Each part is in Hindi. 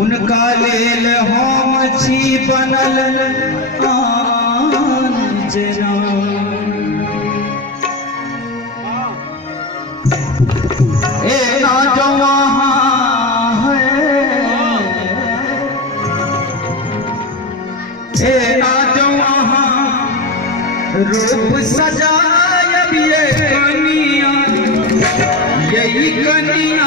उनका लेल हम छी बनल जना ए ना जो वहाँ है ए ना जो वहाँ रूप सजायब ये कनिया यही कनिया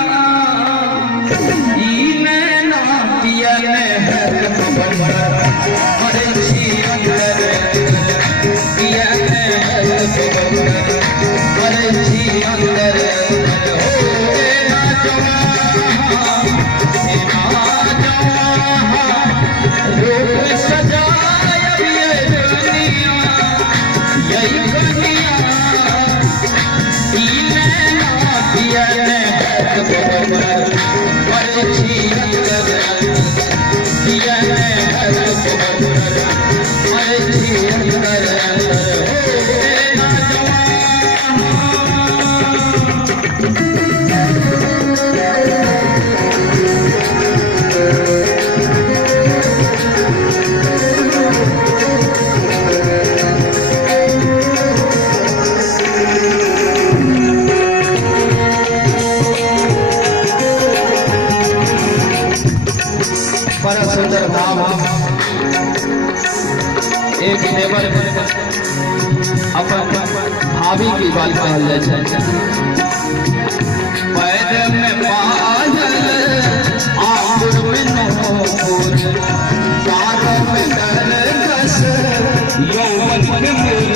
बड़ा सुंदर भाव एक देवर अपन भाभी की बात कहल जाए छै पैर में पायल आंगुर में नूपुर पार में तरकस यौवन में मूल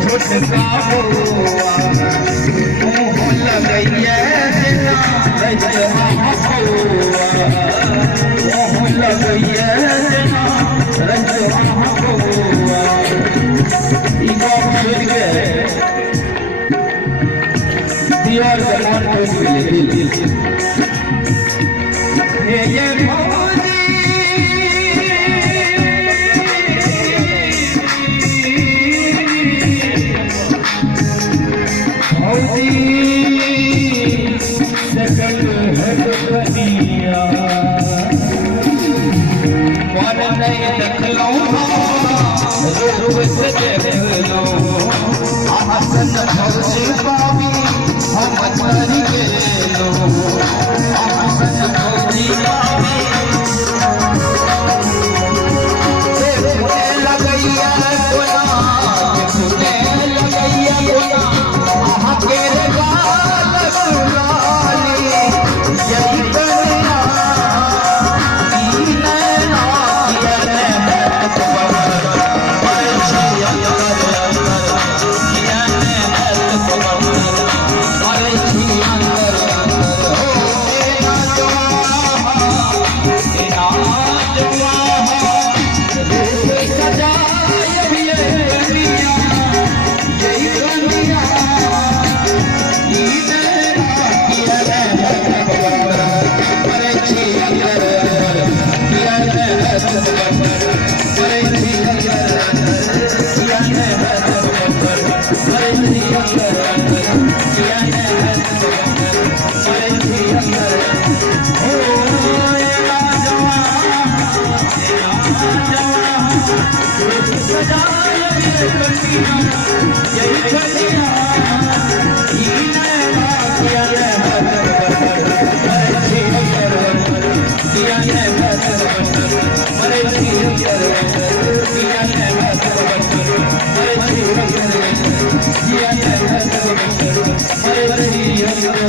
छोटका परिवार का कौन खुश मिले दिल ये फौजी सकल है दुनिया मन नहीं देख लो रूप से देख लो हसन फौजी बाबी हम मरी के लो हसन फौजी बाबी लगैया गुना के लगैया गुना आहा के गाल सुनाली यही कन्या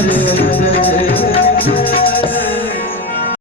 Yeah.